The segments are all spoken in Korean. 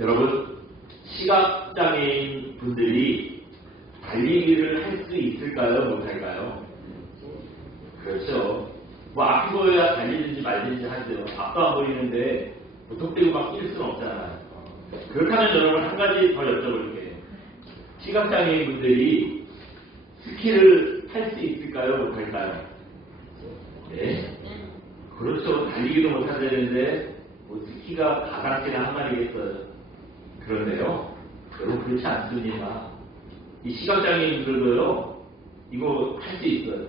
여러분, 시각장애인 분들이 달리기를 할 수 있을까요? 못할까요? 그렇죠. 뭐 앞이 보여야 달리든지 말든지 하죠. 앞도 안 보이는데 보통되고 막 뛸 수는 없잖아요. 그렇다면 여러분 한 가지 더 여쭤볼게요. 시각장애인 분들이 스키를 탈 수 있을까요? 못할까요? 네. 그렇죠. 달리기도 못하되는데 뭐 스키가 가당키나 한 말이겠어요. 그런데요. 여러분 그렇지 않습니다. 이 시각장애인들도요. 이거 할 수 있어요.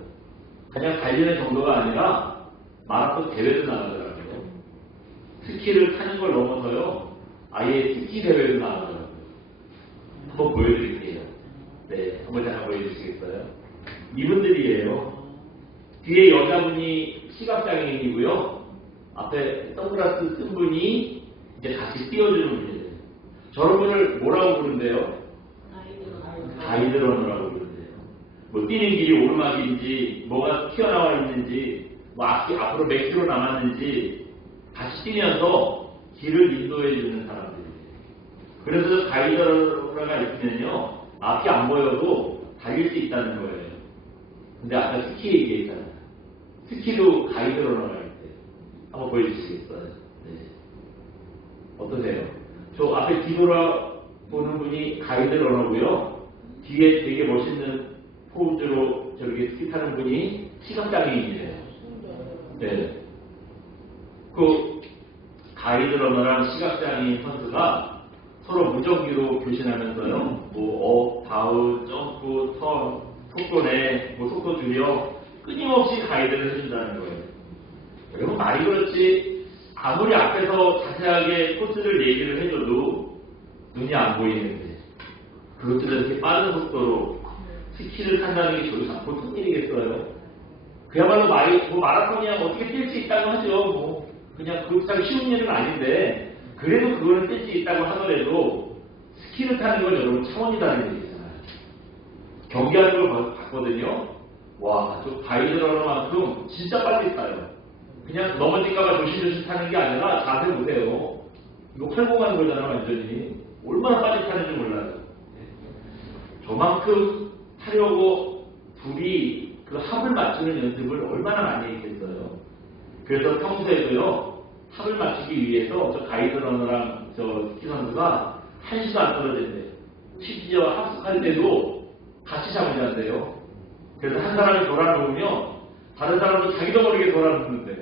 그냥 달리는 정도가 아니라 마라톤 대회도 나가더라고요. 스키를 타는 걸 넘어서요. 아예 스키 대회도 나가더라고요. 한번 보여드릴게요. 네, 한번 잠깐 보여주시겠어요? 이분들이에요. 뒤에 여자분이 시각장애인이고요. 앞에 선글라스 쓴 분이 이제 같이 띄워주는 분이에요. 저런 분을 뭐라고 부른대요? 가이드러너라고 부른대요. 뭐 뛰는 길이 오르막인지 뭐가 튀어나와 있는지 뭐 앞으로 몇 킬로 남았는지 같이 뛰면서 길을 인도해 주는 사람들이에요. 그래서 가이드러너가 있으면요 앞이 안 보여도 달릴 수 있다는 거예요. 근데 아까 스키 얘기했잖아요. 스키도 가이드러너가 있대요. 한번 보여주시겠어요? 네. 어떠세요? 저 앞에 뒤돌아보는 분이 가이드러너고요. 뒤에 되게 멋있는 포즈로 저렇게 스키 타는 분이 시각장애인이에요. 네. 그 가이드러너랑 시각장애인 선수가 서로 무전기로 교신하면서요. 뭐 업, 다운, 점프, 턴, 속도 내, 뭐 속도 줄여 끊임없이 가이드를 해준다는 거예요. 여러분 말이 그렇지 아무리 앞에서 자세하게 코스를 얘기를 해줘도 눈이 안 보이는데 그것들을 이렇게 빠른 속도로 스키를 탄다는 게 저도 보통 일이겠어요. 그야말로 마라톤이야 어떻게 뛸 수 있다고 하죠. 뭐 그냥 그렇게 쉬운 일은 아닌데 그래도 그거는 뛸 수 있다고 하더라도 스키를 타는 건 여러분 차원이 다른 얘기잖아요. 경기하는 걸 봤거든요. 와, 저 가이드러너만큼 진짜 빨리 타요. 그냥 넘어질까봐 조심조심 타는 게 아니라 자세 보세요. 이거 활공하는 거잖아 완전히. 얼마나 빨리 타는지 몰라요. 저만큼 타려고 둘이 그 합을 맞추는 연습을 얼마나 많이 했겠어요. 그래서 평소에도요 합을 맞추기 위해서 저 가이드러너랑 저 스키 선수가 1시도 안 떨어진대요. 심지어 합숙할 때도 같이 잠을 잔대요. 그래서 한 사람이 돌아놓으면 다른 사람도 자기도 모르게 돌아놓는데요.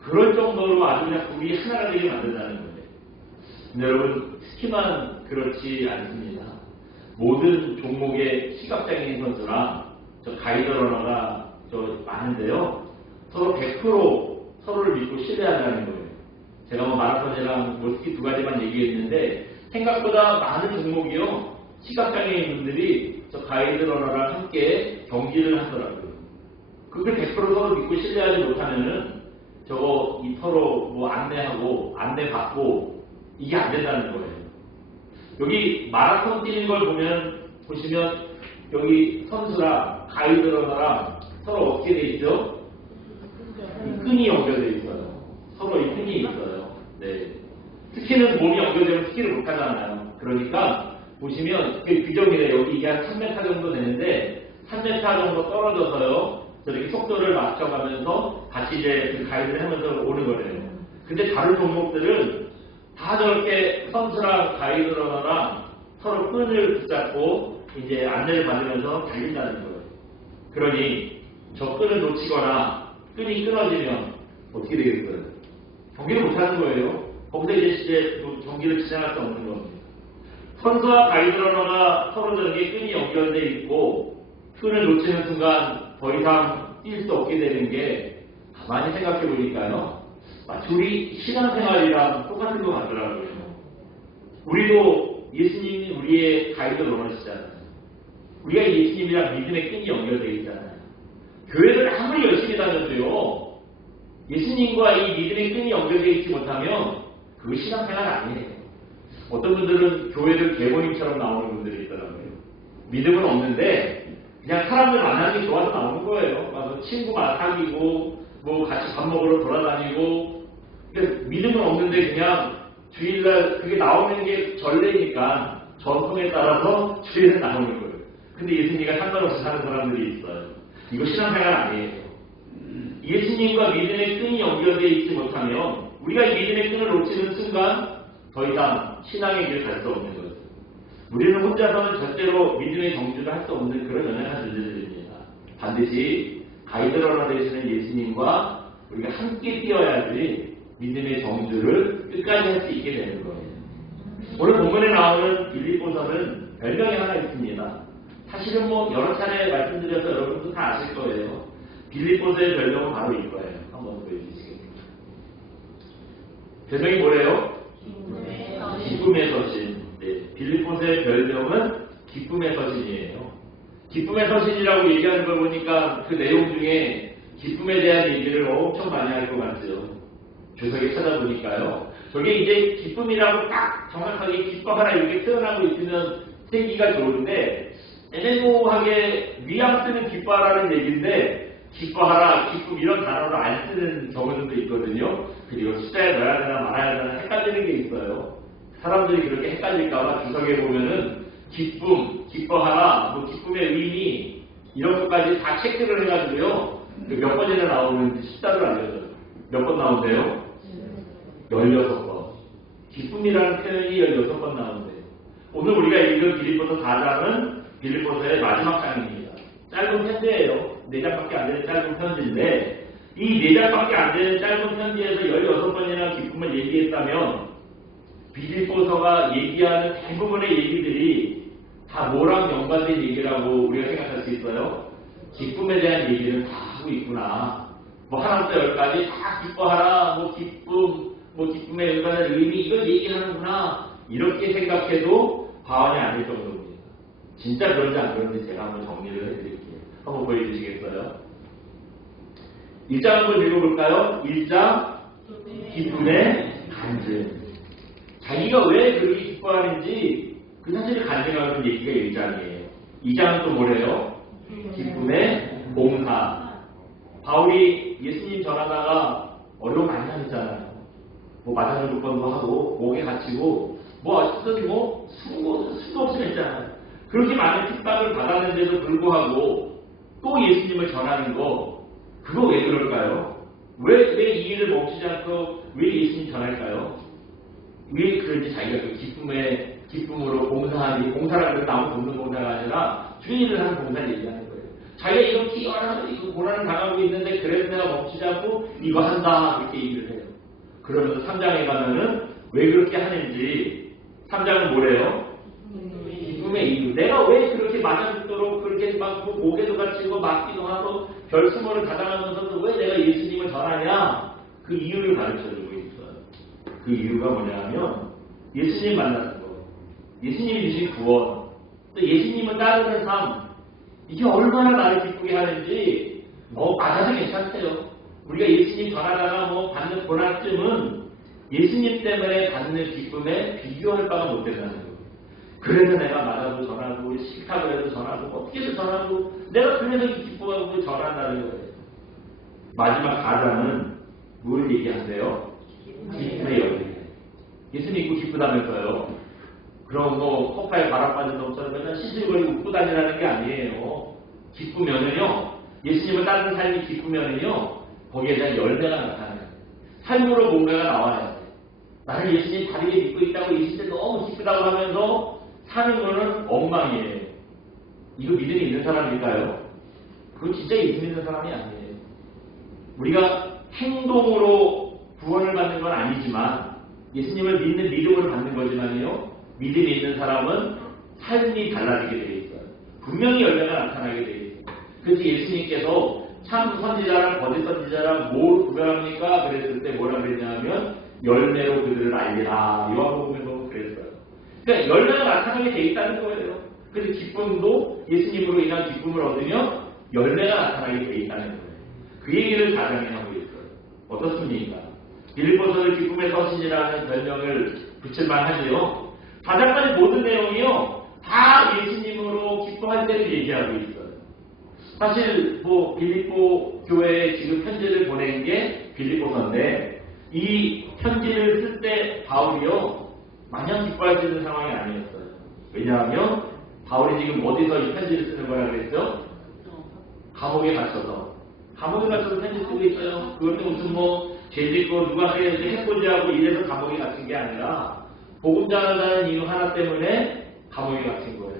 그럴 정도로 아주 그냥 둘이 하나가 되게 만든다는 거예요. 근데 여러분 스키만 그렇지 않습니다. 모든 종목의 시각장애인 선수랑 저 가이드러너가 저 많은데요. 서로 100% 서로를 믿고 신뢰한다는 거예요. 제가 뭐 마라톤이랑 뭐 스키 두 가지만 얘기했는데 생각보다 많은 종목이요. 시각장애인 분들이 저 가이드러너랑 함께 경기를 하더라고요. 그걸 100% 서로 믿고 신뢰하지 못하면은 저거 서로 뭐 안내받고 이게 안 된다는 거예요. 여기 마라톤 뛰는 걸 보시면 여기 선수랑 가이드러너랑 서로 어떻게 돼 있죠? 이 끈이 연결돼 있어요. 서로 이 끈이 있어요. 네. 스키는 몸이 연결되면 스키를 못 하잖아요. 그러니까 보시면 그 규정이래요. 여기 이게 한 3m 정도 되는데 3m 정도 떨어져서요. 저렇게 속도를 맞춰가면서 같이 이제 그 가이드를 하면서 오는 거래요. 근데 다른 종목들은 다 저렇게 선수랑 가이드러너랑 서로 끈을 붙잡고 이제 안내를 받으면서 달린다는 거예요. 그러니 저 끈을 놓치거나 끈이 끊어지면 어떻게 되겠어요? 경기를 못하는 거예요. 거기서 이제 경기를 진행할 수 없는 겁니다. 선수와 가이드러너가 서로 저렇게 끈이 연결되어 있고 끈을 놓치는 순간 더 이상 뛸 수 없게 되는 게 가만히 생각해 보니까요. 둘이 신앙생활이랑 똑같은 것 같더라고요. 우리도 예수님이 우리의 가이드러너시잖아요. 우리가 예수님이랑 믿음의 끈이 연결되어 있잖아요. 교회를 아무리 열심히 다녀도요. 예수님과 이 믿음의 끈이 연결되어 있지 못하면 그거 신앙생활 아니에요. 어떤 분들은 교회를 개모임처럼 나오는 분들이 있더라고요. 믿음은 없는데 그냥 사람들 만나는 게 좋아서 나오는 거예요. 가서 친구만 사귀고 뭐 같이 밥 먹으러 돌아다니고 믿음은 없는데 그냥 주일날 그게 나오는 게 전례니까 전통에 따라서 주일에 나오는 거예요. 근데 예수님과 상관없이 사는 사람들이 있어요. 이거 신앙생활 아니에요. 예수님과 믿음의 끈이 연결되어 있지 못하면 우리가 이 믿음의 끈을 놓치는 순간 더 이상 신앙의 길을 갈 수 없는 거죠. 우리는 혼자서는 절대로 믿음의 경주를 할 수 없는 그런 연약한 존재들입니다. 반드시 가이드러너 되시는 예수님과 우리가 함께 뛰어야지 믿음의 정주를 끝까지 할 수 있게 되는 거예요. 오늘 본문에 나오는 빌립보서는 별명이 하나 있습니다. 사실은 여러 차례 말씀드려서 여러분도 다 아실 거예요. 빌립보서의 별명은 바로 이거예요. 한번 보여주시겠습니다. 별명이 뭐래요? 기쁨의 서신. 네, 빌립보서의 별명은 기쁨의 서신이에요. 기쁨의 서신이라고 얘기하는 걸 보니까 그 내용 중에 기쁨에 대한 얘기를 엄청 많이 할 것 같죠. 주석에 찾아보니까요. 저게 이제 기쁨이라고 딱 정확하게 기뻐하라 이렇게 표현하고 있으면 생기가 좋은데 애매모호하게 뉘앙 쓰는 기뻐하라는 얘기인데 기뻐하라, 기쁨 이런 단어를 안 쓰는 경우도 있거든요. 그리고 숫자에 넣어야 되나 말아야 되나 헷갈리는 게 있어요. 사람들이 그렇게 헷갈릴까봐 주석에 보면은 기쁨, 기뻐하라, 기쁨의 의미 이런 것까지 다 체크를 해가지고요. 몇 번이나 나오는지 숫자를 알려줘요. 몇 번 나온대요? 16번. 기쁨이라는 표현이 16번 나오는데요. 오늘 우리가 읽은 빌립보서 4장은 빌립보서의 마지막 장입니다. 짧은 편지예요. 4장밖에 안 되는 짧은 편지인데 이 4장밖에 안 되는 짧은 편지에서 16번이나 기쁨을 얘기했다면 빌립보서가 얘기하는 대부분의 얘기들이 다 뭐랑 연관된 얘기라고 우리가 생각할 수 있어요? 기쁨에 대한 얘기를 다 하고 있구나. 하나부터 열까지 다 기뻐하라, 기쁨에 연관된 의미, 이걸 얘기하는구나. 이렇게 생각해도 과언이 아닐 정도입니다. 진짜 그런지 안 그런지 제가 한번 정리를 해드릴게요. 한번 보여주시겠어요? 1장 한번 읽어볼까요? 1장, 기쁨의 간증. 자기가 왜 그렇게 기뻐하는지 그 사실을 간증하는 얘기가 1장이에요. 2장은 또 뭐래요? 기쁨의 봉사. 바울이 예수님 전하다가 어려움 많이 하셨잖아요. 맞아는 조건도 하고 목에 갇히고 어쨌든 수도 없이 했잖아요. 그렇게 많은 핍박을 받았는데도 불구하고 또 예수님을 전하는 거 그거 왜 그럴까요? 왜 이 일을 멈추지 않고 왜 예수님 전할까요? 왜 그런지 자기가 그 기쁨으로 봉사하니 봉사라는 건 아무 돕는 봉사가 아니라 주인을 하는 봉사를 얘기하는 거예요. 자기가 이거 기여하는 이거 고난을 당하고 있는데 그래서 내가 멈추지 않고 이거 한다 그렇게 얘기를 해요. 그러면서 3장에 가면은 왜 그렇게 하는지 3장은 뭐래요? 기쁨의 이유. 내가 왜 그렇게 맞아 죽도록 그렇게 막 목에도 갇히고 맞기도 하고 별수모를 가장하면서도 왜 내가 예수님을 전하냐 그 이유를 가르쳐주고 있어요. 그 이유가 뭐냐면 예수님 만나는 거, 예수님이 주신 구원, 또 예수님을 따르는 삶 이게 얼마나 나를 기쁘게 하는지 맞아도 괜찮대요. 우리가 예수님 전하다가 받는 고난쯤은 예수님 때문에 받는 기쁨에 비교할 바가 못 된다는 거예요. 그래서 내가 맞아도 전하고 싫다고 해도 전하고 어떻게 해도 전하고 내가 그래서 기뻐하고 전한다는 거예요. 마지막 4장은 뭘 얘기하세요? 기쁨의 여인. 예수님 있고 기쁘다면서요. 그럼 코파에 바람 빠진 놈처럼 맨날 시실거리고 웃고 다니라는 게 아니에요. 기쁘면은요, 예수님을 따르는 삶이 기쁘면은요, 거기에 대한 열매가 나타나요. 삶으로 뭔가가 나와야 돼. 나는 예수님 다르게 믿고 있다고 이 시대 너무 기쁘다고 하면서 사는 거는 엉망이에요. 이거 믿음이 있는 사람일까요? 그거 진짜 예수 믿는 사람이 아니에요. 우리가 행동으로 구원을 받는 건 아니지만 예수님을 믿는 믿음으로 받는 거지만요. 믿음이 있는 사람은 삶이 달라지게 되어 있어요. 분명히 열매가 나타나게 되어 있어요. 그래서 예수님께서 참 선지자랑 거짓 선지자랑 뭘 구별합니까? 그랬을 때 뭐라 그랬냐면 열매로 그들을 알리라. 요한복음에 보면 그랬어요. 그러니까 열매가 나타나게 되어 있다는 거예요. 그래서 기쁨도 예수님으로 인한 기쁨을 얻으면 열매가 나타나게 되어 있다는 거예요. 그 얘기를 4장에 하고 있어요. 어떻습니까? 빌립보서를 기쁨의 서신이라는 별명을 붙일만 하지요. 4장까지 모든 내용이요. 다 예수님으로 기뻐할 때를 얘기하고 있어요. 사실 빌립보 교회에 지금 편지를 보낸 게 빌립보서인데 이 편지를 쓸 때 바울이요 마냥 기뻐할 수 있는 상황이 아니었어요. 왜냐하면 바울이 지금 어디서 이 편지를 쓰는 거라 그랬죠? 감옥에 갇혀서 편지 쓰고 있어요. 그것도 무슨 죄 짓고 누가 해보지 하고 이래서 감옥에 갇힌 게 아니라 복음 전한다는 이유 하나 때문에 감옥에 갇힌 거예요.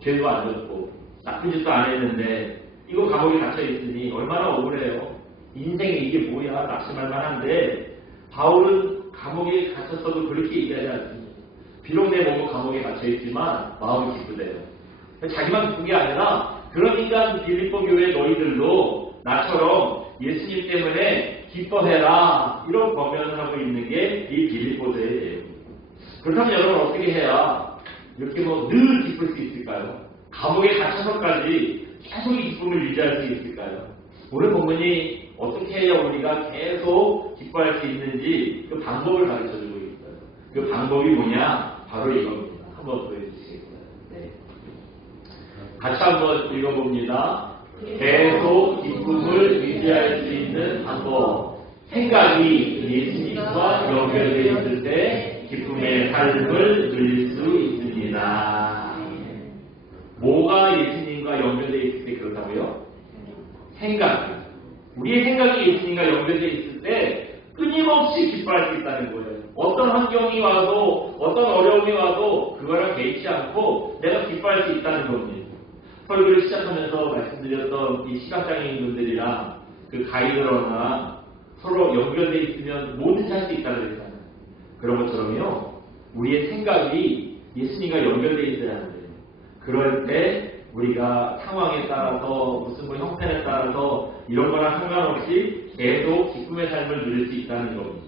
죄도 안 졌고 나쁜 짓도 안 했는데 이거 감옥에 갇혀 있으니 얼마나 억울해요. 인생에 이게 뭐야 낙심할 만한데 바울은 감옥에 갇혔어도 그렇게 얘기하지 않습니다. 비록 내 몸은 감옥에 갇혀 있지만 마음이 기쁘대요. 자기만 기쁜 게 아니라 그러니까 빌립보 교회 너희들도 나처럼 예수님 때문에 기뻐해라 이런 권면을 하고 있는 게 이 빌립보서예요. 그렇다면 여러분 어떻게 해야 이렇게 늘 기쁠 수 있을까요? 감옥에 갇혀서까지 계속 이 기쁨을 유지할 수 있을까요? 오늘 본문이 어떻게 해야 우리가 계속 기뻐할 수 있는지 그 방법을 가르쳐주고 있어요. 그 방법이 뭐냐? 바로 이겁니다. 한번 보여주시겠어요? 네. 같이 한번 읽어봅니다. 계속 기쁨을 유지할 수 있는 방법. 생각이 예수님과 연결되어 있을 때 기쁨의 삶을 누릴 수 있습니다. 뭐가 예수님과 연결되어 있을 때 그렇다고요? 생각. 우리의 생각이 예수님과 연결되어 있을 때 끊임없이 기뻐할 수 있다는 거예요. 어떤 환경이 와도 어떤 어려움이 와도 그거랑 개의치 않고 내가 기뻐할 수 있다는 겁니다. 설교를 시작하면서 말씀드렸던 이 시각장애인분들이랑 그 가이드러나 서로 연결되어 있으면 뭐든지 할 수 있다고 그랬잖아요. 그런 것처럼요. 우리의 생각이 예수님과 연결되어 있어야 하는데요. 그럴 때 우리가 상황에 따라서 무슨 형편에 따라서 이런 거랑 상관없이 계속 기쁨의 삶을 누릴 수 있다는 겁니다.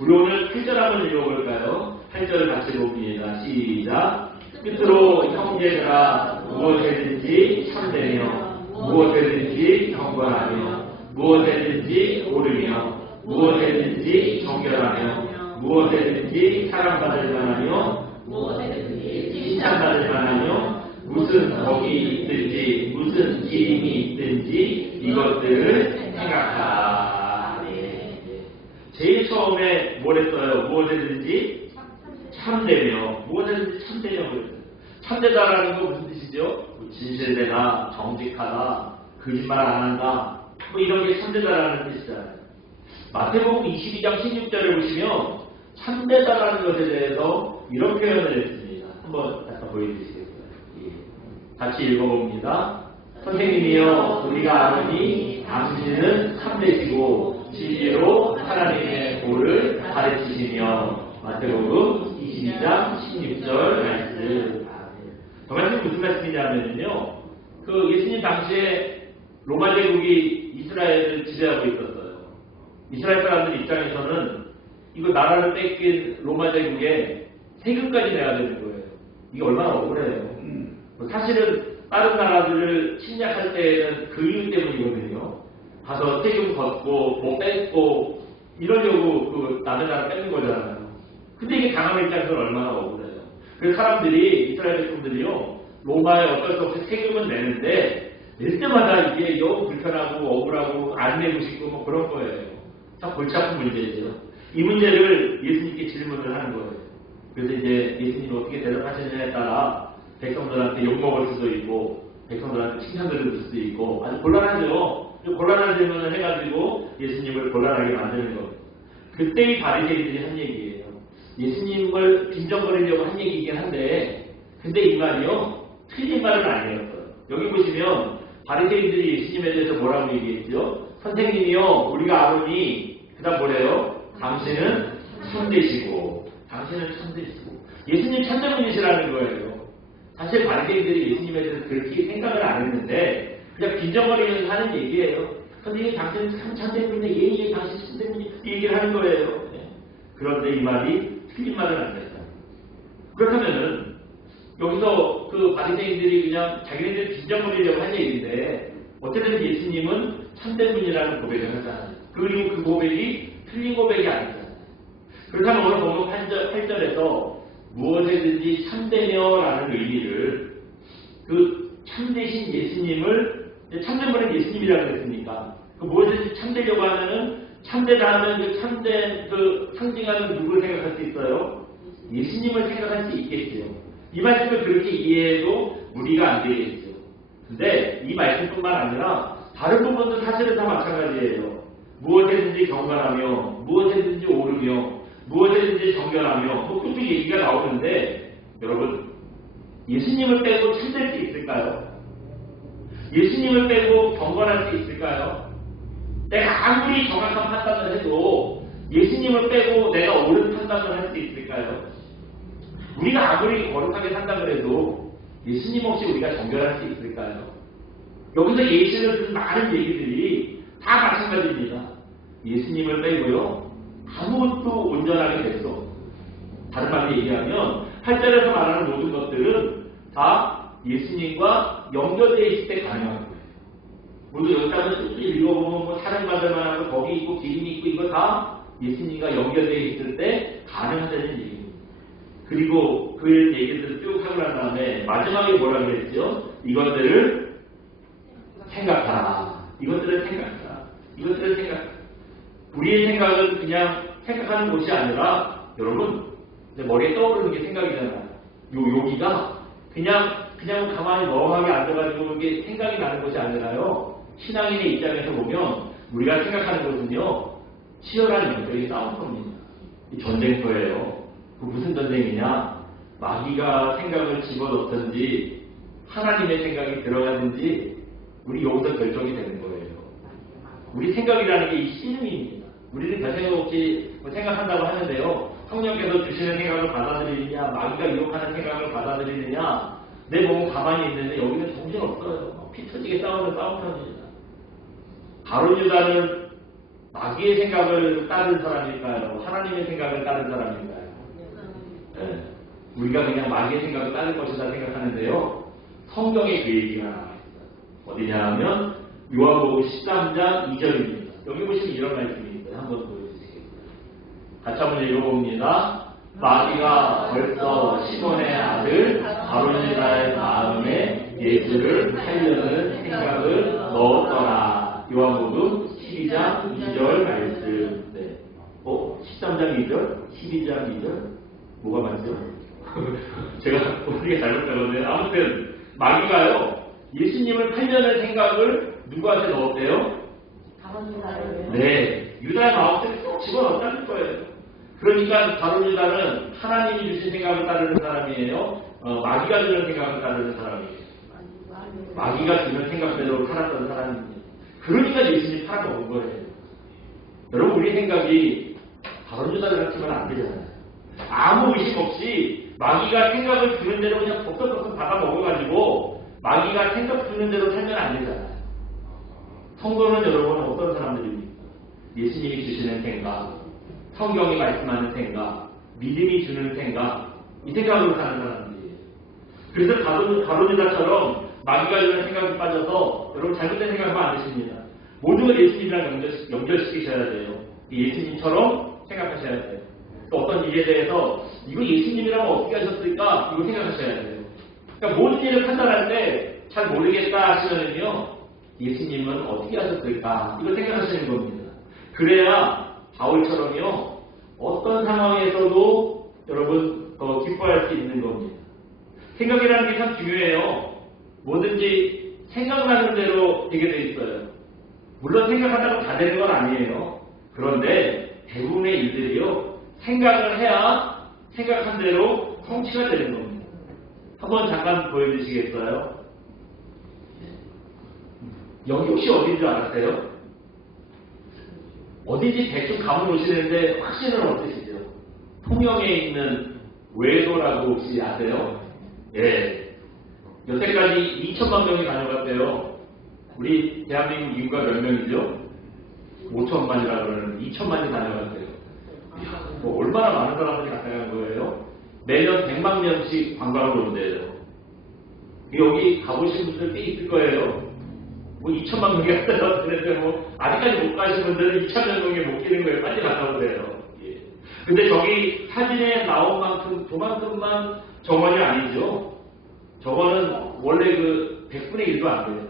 우리 오늘 8절 한번 읽어볼까요? 8절을 같이 봅니다. 시작. 끝으로 형제들아 무엇이든지 참되며 무엇이든지 경건하며 무엇이든지 옳으며 무엇이든지 정결하며 무엇이든지 사랑받을 만하며 무엇이든지 칭찬받을 만하며 무슨 덕이 있든지 무슨 기림이 있든지 이것들을 생각하라. 네. 제일 처음에 뭘 했어요? 무엇이든지 참되며 무엇이든지 참되며 그랬어요. 참되다라는 거 무슨 뜻이죠? 진실되다, 정직하다, 거짓말 안 한다 이런 게 참되다라는 뜻이잖아요. 마태복음 22장 16절을 보시면 참되다라는 것에 대해서 이런 표현을 했습니다. 한번 다시 보여주시겠어요? 같이 읽어봅니다. 선생님이여 우리가 아노니 당신은 참되시고 진리로 하나님의 도를 가르치시며. 마태복음 22장 16절 말씀. 그 말씀이 무슨 말씀이냐면요. 그 예수님 당시에 로마 제국이 이스라엘을 지배하고 있었어요. 이스라엘 사람들 입장에서는 이거 나라를 뺏긴 로마 제국에 세금까지 내야 되는 거예요. 이게 얼마나 억울해요. 사실은 다른 나라들을 침략할 때에는 그 이유 때문이거든요. 가서 세금 걷고 뺏고 이러려고 그 남의 나라 뺏는 거잖아요. 근데 이게 당하는 입장에서는 얼마나 억울해요. 그래서 사람들이 이스라엘 백성들이요 로마에 어쩔 수 없이 세금은 내는데 낼 때마다 이게 너무 불편하고 억울하고 안 내고 싶고 그런 거예요. 참 골치 아픈 문제죠. 이 문제를 예수님께 질문을 하는 거예요. 그래서 이제 예수님이 어떻게 대답하시느냐에 따라 백성들한테 욕먹을 수도 있고 백성들한테 칭찬 들을 수도 있고 아주 곤란하죠. 곤란한 질문을 해가지고 예수님을 곤란하게 만드는 거예요. 그때 이 바리새인들이 한 얘기예요. 예수님을 빈정거리려고 한 얘기이긴 한데 근데 이 말이요 틀린 말은 아니었어요. 여기 보시면 바리새인들이 예수님에 대해서 뭐라고 얘기했죠? 선생님이요 우리가 아노니 그 다음 뭐래요? 당신은 참되시고 당신은 참되시고 예수님 참되분이시라는 거예요. 사실 바리새인들이 예수님에 대해서 그렇게 생각을 안 했는데 그냥 빈정거리면서 하는 얘기예요. 선생님 당신은 참 참되분인데 예의 당신 참되분이 얘기를 하는 거예요. 네. 그런데 이 말이 틀린 말은 아니었어요. 그렇다면은 여기서 그 바리새인들이 그냥 자기네들 빈정거리려고 한 얘기인데 어쨌든 예수님은 참되분이라는 고백을 하잖아요. 그리고 그 고백이 틀린 고백이 아니잖아요. 그렇다면 오늘 본문 8절에서 무엇이든지 참되며라는 의미를 그 참되신 예수님을 참된 분은 예수님이라고 했으니까 그 무엇이든지 참되려고 하면은 참되다 하면 그 참된 그 상징하는 누구를 생각할 수 있어요? 예수님을 생각할 수 있겠죠. 이 말씀을 그렇게 이해해도 무리가 안 되겠죠. 근데 이 말씀뿐만 아니라 다른 부분도 사실은 다 마찬가지예요. 무엇에든지 경건하며 무엇에든지 오르며 무엇에든지 정결하며 뭐 뚝뚝 얘기가 나오는데 여러분 예수님을 빼고 참될 수 있을까요? 예수님을 빼고 경건할 수 있을까요? 내가 아무리 정확한 판단을 해도 예수님을 빼고 내가 옳은 판단을 할 수 있을까요? 우리가 아무리 거룩하게 산다고 해도 예수님 없이 우리가 정결할 수 있을까요? 여기서 예수를 든 많은 얘기들이 다 마찬가지입니다. 예수님을 빼고요 아무것도 온전하게 될 수 없어요. 다른 말로 얘기하면 8절에서 말하는 모든 것들은 다 예수님과 연결되어 있을 때 가능한 거예요. 모두 여기까지 쭉 읽어보면 뭐 사랑받을 만한 거 거기 있고 기름이 있고 이거 다 예수님과 연결되어 있을 때 가능하다는 얘기입니다. 그리고 그 얘기들을 쭉 하고 난 다음에 마지막에 뭐라 그랬죠? 이것들을 생각하라. 이것들을 생각하라. 이것들을 생각하라. 우리의 생각은 그냥 생각하는 것이 아니라 여러분 머리에 떠오르는 게 생각이잖아요. 여기가 그냥 가만히 멍하게 앉아가지고 이게 생각이 나는 것이 아니라요. 신앙인의 입장에서 보면 우리가 생각하는 것은요. 치열한 영적인 싸움터입니다. 이 전쟁터예요. 그 무슨 전쟁이냐? 마귀가 생각을 집어넣든지 하나님의 생각이 들어가든지 우리 여기서 결정이 되는 거예요. 우리 생각이라는 게 이 씨름입니다. 우리는 별 생각 없이 생각한다고 하는데요. 성령께서 주시는 생각을 받아들이느냐, 마귀가 유혹하는 생각을 받아들이느냐, 내 몸은 가만히 있는데 여기는 정신없어요. 피 터지게 싸우는 싸움터입니다. 바론 유다는 마귀의 생각을 따른 사람일까요? 하나님의 생각을 따른 사람일까요? 네. 우리가 그냥 마귀의 생각을 따를 것이다 생각하는데요. 성경에 그 얘기가 나와있어요. 어디냐 하면 요한복음 13장 2절입니다. 여기 보시면 이런 말씀이 있어요. 한번 보여주시겠어요? 같이 한번 읽어봅니다. 마귀가 벌써 시몬의 아들 바론 유다의 마음에 예수를 살려는 생각을 넣었더라. 요한복음 12장 2절 말씀. 네. 13장 2절? 12장 2절? 뭐가 맞죠? 제가 우리가 잘못 적었네요. 아무튼 마귀가요 예수님을 팔려는 생각을 누구한테 넣었대요? 네, 유다의 마음속에 쏙 집어넣었다는 거예요. 그러니까 바론 유다는 하나님이 주신 생각을 따르는 사람이에요. 마귀가 주는 생각을 따르는 사람이에요. 마귀가 주는 생각대로 살았던 사람입니다. 그러니까 예수님 팔아먹은 거예요. 여러분 우리 생각이 바론 유다를 같으면 안 되잖아요. 아무 의심 없이 마귀가 생각을 주는 대로 그냥 덕덕덕덕 받아 먹어가지고 마귀가 생각 주는 대로 살면 안 되잖아요. 성도는 여러분 어떤 사람들입니까? 예수님이 주시는 생각, 성경이 말씀하는 생각, 믿음이 주는 생각, 이 생각으로 사는 사람들이에요. 그래서 바론 유다처럼 마귀가 주는 생각에 빠져서 여러분 잘못된 생각하면 안 되십니다. 모든 걸 예수님이랑 연결시키셔야 돼요. 예수님처럼 생각하셔야 돼요. 어떤 일에 대해서 이거 예수님이라면 어떻게 하셨을까? 이거 생각하셔야 돼요. 그러니까 모든 일을 판단할 때 잘 모르겠다 하시면은요 예수님은 어떻게 하셨을까? 이거 생각하시는 겁니다. 그래야 바울처럼요 어떤 상황에서도 여러분 더 기뻐할 수 있는 겁니다. 생각이라는 게 참 중요해요. 뭐든지 생각나는 대로 되게 돼 있어요. 물론 생각한다고 다 되는 건 아니에요. 그런데 대부분의 일들이요 생각을 해야 생각한 대로 성취가 되는 겁니다. 한번 잠깐 보여주시겠어요? 여기 혹시 어딘 줄 알았어요? 어딘지 대충 감을 오시는데 확신은 없으시죠? 통영에 있는 외도라고 혹시 아세요? 예. 여태까지 2천만 명이 다녀갔대요. 우리 대한민국 인구가 몇 명이죠? 5천만이라고 그러는데 2천만이 다녀갔대요. 뭐 얼마나 많은 사람들이 갔다 간 거예요? 매년 100만 명씩 관광을 온대요. 여기 가보신 분들 꽤 있을 거예요. 뭐 2천만 명이 갔다 왔는데 뭐 아직까지 못 가신 분들은 2천만 명이 못 끼는 거예요. 빨리 갔다 오세요. 예. 근데 저기 사진에 나온 만큼 저만큼만 정원이 아니죠. 저거는 원래 그 100분의 1도 안 돼요.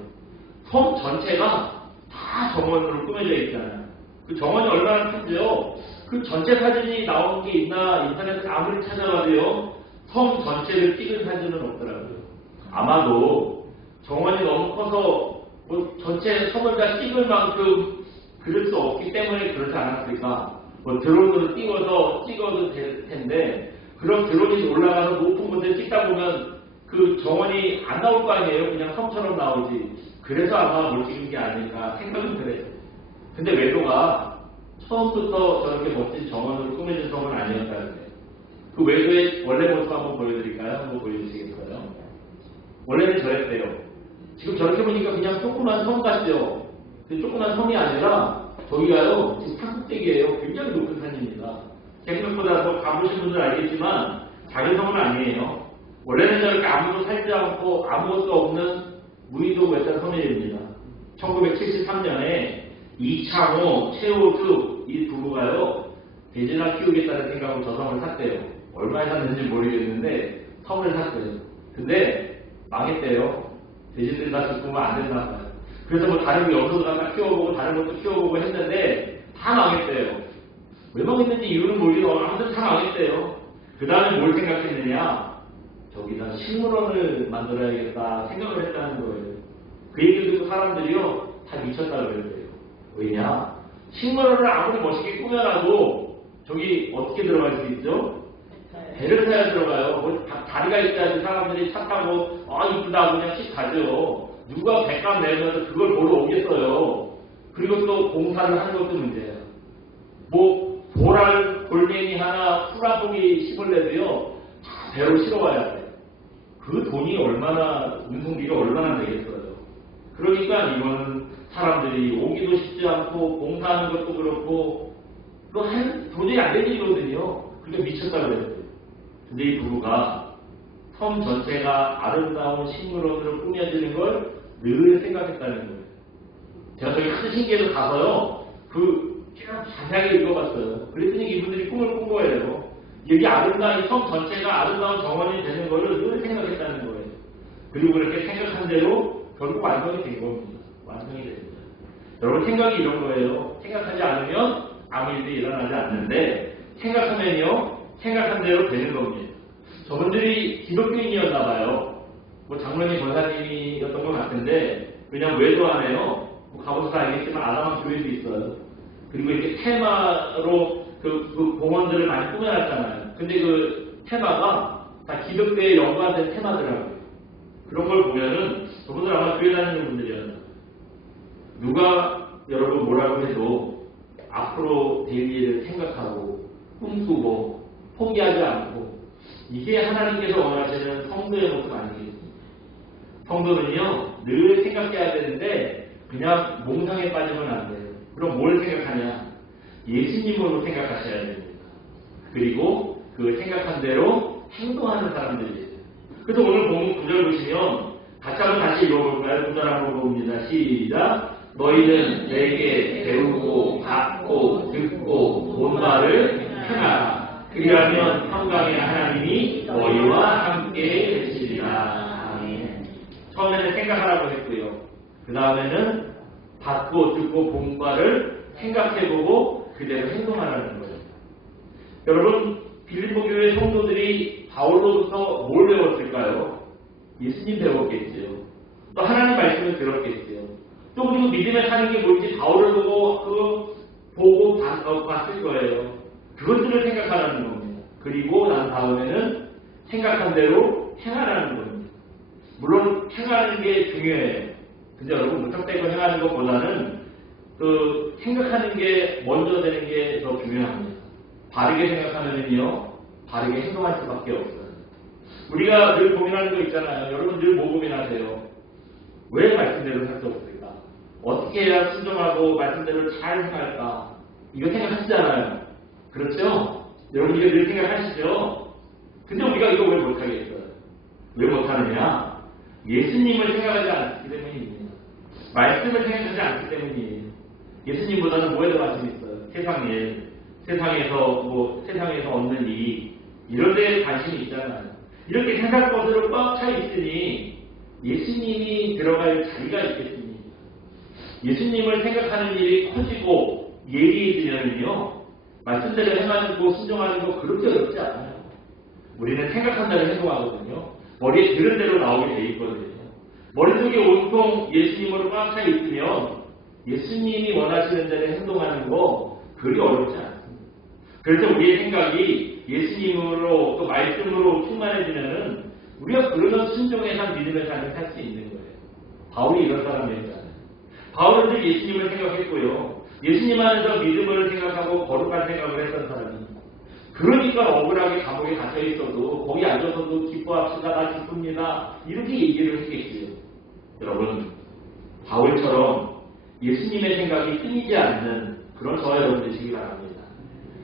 섬 전체가 다 정원으로 꾸며져 있잖아요. 그 정원이 얼마나 큰지요. 그 전체 사진이 나온 게 있나 인터넷에 아무리 찾아봐도요. 섬 전체를 찍은 사진은 없더라고요. 아마도 정원이 너무 커서 뭐 전체 섬을 다 찍을 만큼 그럴 수 없기 때문에 그렇지 않았을까. 뭐 드론으로 찍어도 될 텐데 그럼 드론이 올라가서 높은 곳에 찍다 보면 그 정원이 안 나올 거 아니에요. 그냥 섬처럼 나오지. 그래서 아마 못 찍은 게 아닐까 생각은 그래요. 근데 외도가 처음부터 저렇게 멋진 정원으로 꾸며진 섬은 아니었다는 거예요. 그 외도의 원래 모습 한번 보여드릴까요? 한번 보여주시겠어요? 원래는 저랬대요. 지금 저렇게 보니까 그냥 조그만 섬 같죠? 근데 조그만 섬이 아니라 저기가요 지금 산꼭대기예요. 굉장히 높은 산입니다. 생각보다 뭐 가보신 분들 알겠지만 작은 섬은 아니에요. 원래는 저렇게 아무도 살지 않고 아무것도 없는 무의도 외딴 섬입니다. 1973년에 이창호, 최호주 이 부부가요 돼지나 키우겠다는 생각으로 저 섬을 샀대요. 얼마에 샀는지 모르겠는데 섬을 샀어요. 근데 망했대요. 돼지들 다 죽으면 안 된다 봐요. 그래서 뭐 다른 염소도 갖다 키워보고 다른 것도 키워보고 했는데 다 망했대요. 왜 망했는지 이유는 모르겠어요. 아무튼 다 망했대요. 그 다음에 뭘 생각했느냐? 저기다 식물원을 만들어야겠다 생각을 했다는 거예요. 그 얘기를 듣고 사람들이요 다 미쳤다고 그랬대요. 왜냐? 식물원을 아무리 멋있게 꾸며놔도 저기 어떻게 들어갈 수 있죠? 배를 타야 들어가요. 뭐 다리가 있어야지 사람들이 차 타고 이쁘다 그냥 씩 가죠. 누가 백값 내면서 그걸 보러 오겠어요. 그리고 또 공사를 하는 것도 문제예요. 뭐 돌멩이 하나 풀 한 포기 심을래도요 다 배로 실어와야 돼요. 그 돈이 얼마나 운송비가 얼마나 되겠어요. 그러니까 이거는 사람들이 오기도 쉽지 않고 공사하는 것도 그렇고 도저히 안 되는 일이거든요. 그러니까 미쳤다고 그랬어요. 근데 이 부부가 섬 전체가 아름다운 식물원으로 꾸며지는 걸 늘 생각했다는 거예요. 제가 저기 큰 신기해서 가서요. 쭉 자세하게 읽어봤어요. 그랬더니 이분들이 꿈을 꾼 거예요. 여기 아름다운 섬 전체가 아름다운 정원이 되는 거를 늘 생각했다는 거예요. 그리고 그렇게 생각한 대로 결국 완성이 된 겁니다. 완성이 됩니다. 여러분 생각이 이런 거예요. 생각하지 않으면 아무 일도 일어나지 않는데 생각하면요. 생각한 대로 되는 겁니다. 저분들이 기독교인이었나 봐요. 뭐 장로님 권사님이었던 것 같은데 그냥 외도 안 해요. 뭐 가보셔서 알겠지만 아담한 교회도 있어요. 그리고 이렇게 테마로 그 공원들을 많이 꾸며놨잖아요. 근데 그 테마가 다 기독교에 연관된 테마더라고요. 그런 걸 보면은 저분들 아마 교회 다니는 분들이었나. 누가 여러분 뭐라고 해도 앞으로 될 일을 생각하고 꿈꾸고 포기하지 않고 이게 하나님께서 원하시는 성도의 모습 아니겠습니까? 성도는요 늘 생각해야 되는데 그냥 몽상에 빠지면 안 돼요. 그럼 뭘 생각하냐? 예수님으로 생각하셔야 됩니다. 그리고 그 생각한 대로 행동하는 사람들이에요. 그래서 오늘 본문 9절 보시면 같이 한번 다시 읽어볼까요? 9절 한번 봅니다. 시작! 너희는 내게 배우고 받고 듣고 본 바를 행하라. 그리하면 평강의 하나님이 너희와 함께 계시리라. 처음에는 생각하라고 했고요. 그 다음에는 받고 듣고 본 바를 생각해보고 그대로 행동하라는 거예요. 여러분 빌립보 교회 성도들이 바울로부터 뭘 배웠을까요? 예수님 배웠겠지요. 또 하나님 말씀을 들었겠지요. 또 그리고 믿음에 사는 게 뭔지 바울을 보고 봤을 거예요. 그것들을 생각하라는 겁니다. 그리고 난 다음에는 생각한 대로 행하라는 겁니다. 물론 행하는 게 중요해요. 근데 여러분 무턱대고 행하는 것보다는 그 생각하는 게 먼저 되는 게 더 중요합니다. 바르게 생각하면요 바르게 행동할 수밖에 없어요. 우리가 늘 고민하는 거 있잖아요. 여러분 늘 뭐 고민하세요? 왜 말씀대로 살 수 없을까? 어떻게 해야 순종하고 말씀대로 잘 행할까? 이거 생각하시잖아요. 그렇죠? 여러분 이거 늘 생각하시죠? 근데 우리가 이거 왜 못하겠어요? 왜 못하느냐? 예수님을 생각하지 않기 때문입니다. 말씀을 생각하지 않기 때문이에요. 예수님보다는 뭐에 더 관심이 있어요? 세상에서 얻는 이익, 이런 데에 관심이 있잖아요. 이렇게 세상 것으로 꽉 차 있으니 예수님이 들어갈 자리가 있겠습니다. 예수님을 생각하는 일이 커지고 예리해지면요, 말씀대로 행하고 순종하는 거 그렇게 어렵지 않아요. 우리는 생각한 대로 행동하거든요. 머리에 들은 대로 나오게 돼 있거든요. 머릿속에 온통 예수님으로 꽉 차 있으면 예수님이 원하시는 대로 행동하는 거 그리 어렵지 않습니다. 그래서 우리의 생각이 예수님으로 또 말씀으로 충만해지면은 우리가 그러면 순종의 삶, 믿음의 삶을 살 수 있는 거예요. 바울이 이런 사람이었잖아요. 바울은 늘 예수님을 생각했고요. 예수님 안에서 믿음을 생각하고 거룩한 생각을 했던 사람입니다. 그러니까 억울하게 감옥에 갇혀 있어도 거기 앉아서도 기뻐합시다, 나 기쁩니다, 이렇게 얘기를 했겠지요. 여러분, 바울처럼 예수님의 생각이 끊이지 않는 그런 저와 여러분 되시기 바랍니다.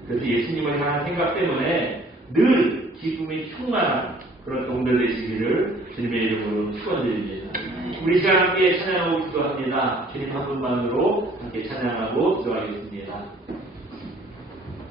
그래서 예수님을 향한 생각 때문에 늘 기쁨이 충만한 그런 종들 되시기를 주님의 이름으로 축원드립니다. 우리 시간 함께 찬양하고 기도합니다. 주님 한 분만으로 함께 찬양하고 기도하겠습니다.